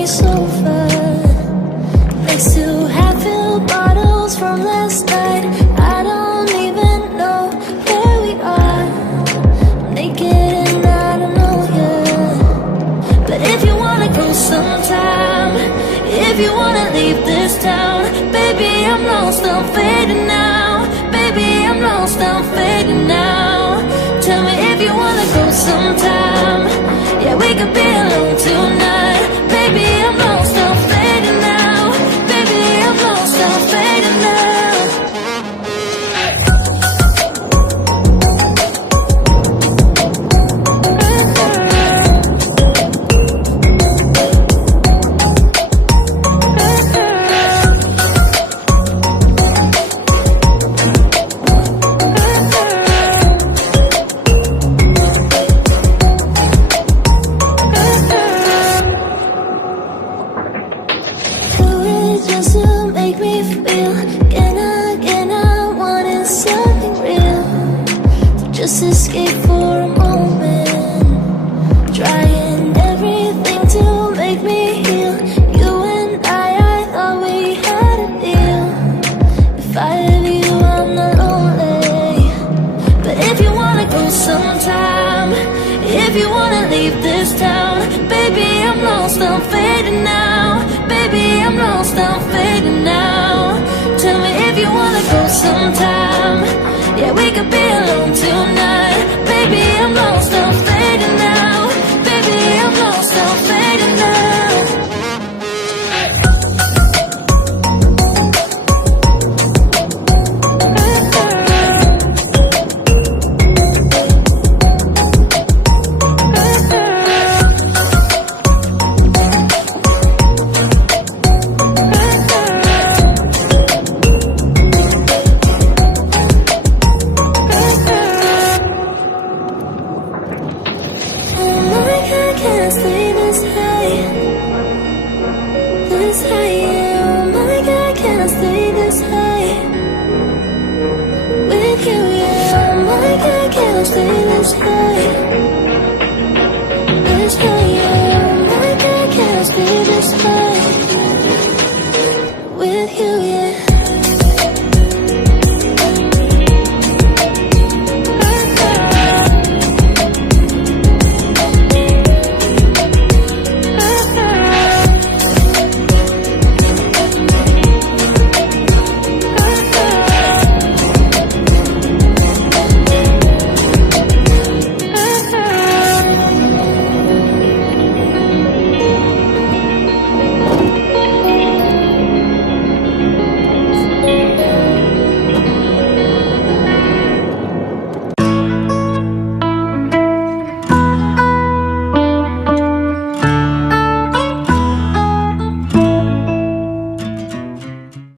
shiny sofa next to half-filled bottles from last night. I don't even know where we are. Naked and I don't know yet. But if you wanna go sometime, if you wanna leave this town, baby, I'm lost, I'm fading now. Baby, I'm lost, I'm fading now. Tell me if you wanna go sometime. Yeah, we could be alone tonight. Baby, I'm lost, I'm fading now. Baby, I'm lost, I'm fading now. Just to make me feel again, I wanted something real to just escape for a moment. Trying everything to make me heal. You and I thought we had a deal. If I have you, I'm not lonely. But if you wanna go sometime, if you wanna leave this town, baby, I'm lost, I'm